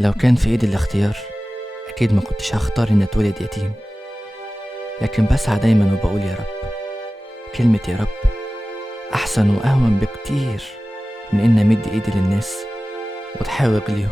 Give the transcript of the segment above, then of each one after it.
لو كان في ايدي الاختيار اكيد ما كنتش هختار اني اتولد يتيم، لكن بسعى دايما وبقول يا رب. كلمة يا رب احسن واهون بكتير من ان امد ايدي للناس واتحاوج ليهم.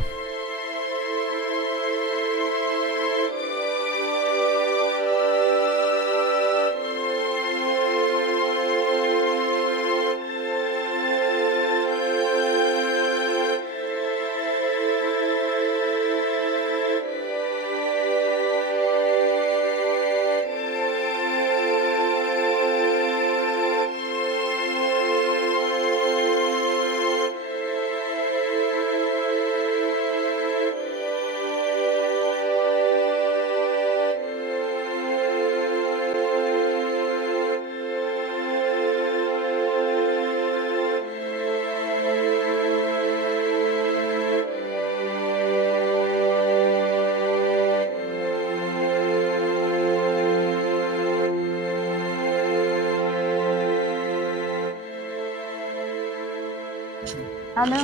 الو،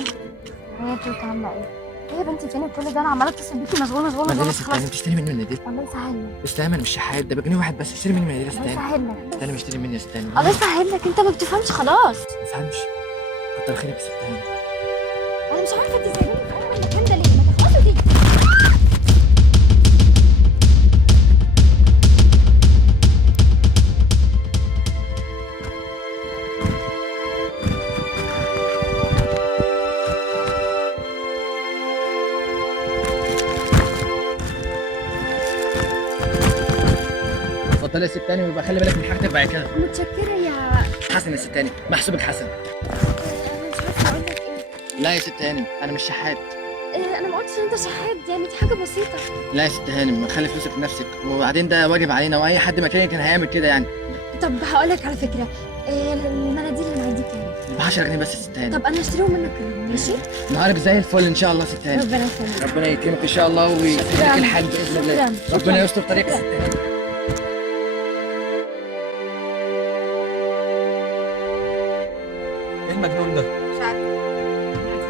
هي توت عامله ايه؟ ايه يا بنتي فين كل ده؟ انا عماله اتصل بيكي مشغوله ما مشغوله ليه خلاص. استنى بتشتري مني مناديل؟ الله يسهل لك. استنى انا مش شحات، ده بجنيه واحد بس. اشتري مني مناديل الله استنى. يسهل لك. استنى اشتري مني استنى. الله يسهل لك، انت ما بتفهمش خلاص. ما تفهمش. كتر خيرك يا ست هاني. انا مش عارفه انت سايباني في انا المكان ده ليه؟ ما تخلصوا دي. اتفضلي يا ست هاني، ويبقى خلي بالك من حاجتك بعد كده. متشكره يا حسن يا ست هاني، محسوبك حسن. انا مش عارفه اقول لك ايه. لا يا ست هاني انا مش شحات. انا ما قلتش ان انت شحات، يعني دي حاجه بسيطه. لا يا ست هانم، خلي فلوسك لنفسك، وبعدين ده واجب علينا، واي حد مكاني كان هيعمل كده يعني. طب هقول لك على فكره، المناديل اللي معايا دي كام؟ ب 10 جنيه بس يا ست هانم. طب انا هشتريهم منك كلهم، ماشي؟ نهارك زي الفل ان شاء الله يا ست هانم. ربنا يخليك. ربنا يكرمك ان شاء الله ويسهل لك شكراً. الحال باذن الله. شكراً. ربنا يستر طريقك يا ست هانم. ايه المجنون ده؟ مش عارفه.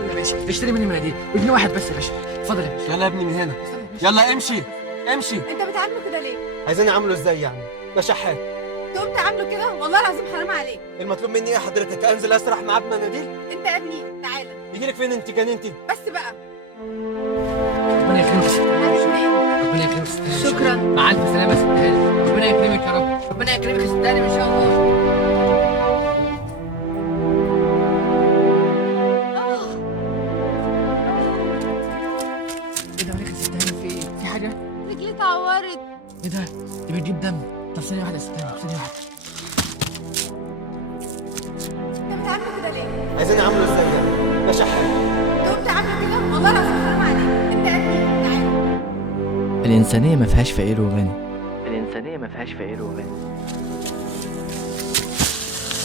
يا باشا تشتري مني مناديل بجنيه واحد بس يا باشا. اتفضل يا باشا. يلا يا ابني من هنا، يلا امشي امشي. انت بتعامله كده ليه؟ عايزاني اعمله ازاي يعني؟ ده شحات. تقوم تعامله كده؟ والله العظيم حرام عليك. المطلوب مني ايه حضرتك؟ انزل اسرح معاه بمناديل؟ انت يا ابني تعالى يجيلك فين انت جننتي؟ بس بقى. ربنا يكرمك يا ست هانم. معلش نام. ربنا يكرمك يا ست هانم. شكراً. مع الف سلامه يا ست هانم. ربنا يكرمك يا رب. ربنا يكرمك يا ست هانم ان شاء الله. ايه ده مالك يا ست هانم؟ في ايه؟ في حاجه؟ رجلي اتعورت. ايه ده؟ دي بتجيب دم. طب ثانيه واحده يا ست هانم، ثانيه واحده. انت بتعامله كده ليه؟ عايزاني اعمله ازاي يعني؟ ده شحات. تقوم تعامله كده؟ والله العظيم حرام عليك. انت يا ابني تعالى. الإنسانية ما فيهاش فقير وغني. الإنسانية ما فيهاش فقير وغني.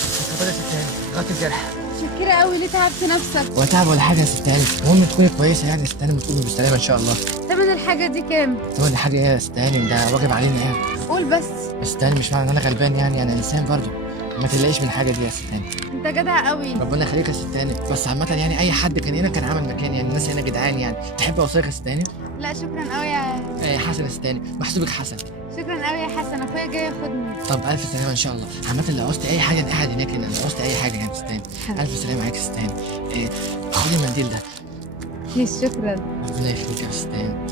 اتفضلي يا ست هانم، غطي الجرح. متشكرة قوي، ليه تعبت نفسك؟ ولا تعب ولا حاجة يا ست هانم، المهم تكوني كويسة يعني يا ست هانم، وتقومي بالسلامة إن شاء الله. تمن الحاجة دي كام؟ تقول حاجة إيه يا ست هانم؟ ده واجب علينا يعني. قول بس. يا ست هانم مش معنى إن أنا غلبان يعني أنا إنسان برضه. ما تقلقيش من حاجة دي يا ست هانم. انت جدع قوي. ربنا يخليك يا ست هانم، بس عامة يعني أي حد كان هنا كان عمل مكان، يعني الناس هنا جدعان يعني. تحب أوصيك يا ست هانم؟ لا شكرا قوي يا حسن يا ست هانم، محسوبك حسن. شكرا قوي يا حسن، اخويا جاي ياخدني. طب ألف سلامة إن شاء الله. عامة لو عوزتي أي حاجة أنا قاعد هناك هنا، لو عوزتي أي حاجة يعني يا ست هانم. ألف سلامة عليك يا ست هانم. خدي المنديل ده. شكرا. ربنا يخليك يا ست هانم.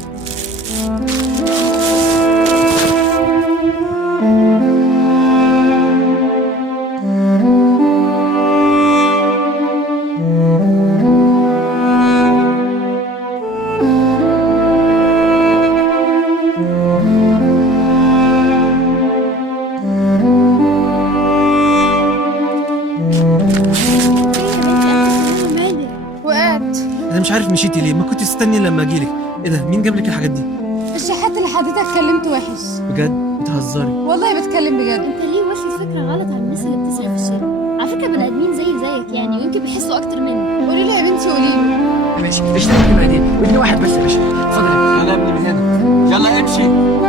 وقعت. انا مش عارف مشيتي ليه؟ ما كنت تستني لما اجيلك. ايه ده؟ مين جاب لك الحاجات دي؟ الشحات اللي حضرتك كلمته وحش. بجد؟ بتهزري؟ والله بتكلم بجد. انت ليه واخد فكره غلط عن الناس اللي بتسرح في الشارع؟ على فكره بني ادمين زيك يعني، ويمكن بيحسوا اكتر منك. قولي لي يا بنتي، قولي لي. يا باشا اشتري مني مناديل بجنيه واحد بس يا باشا. اتفضل يا يلا يا ابني من هنا، يلا امشي.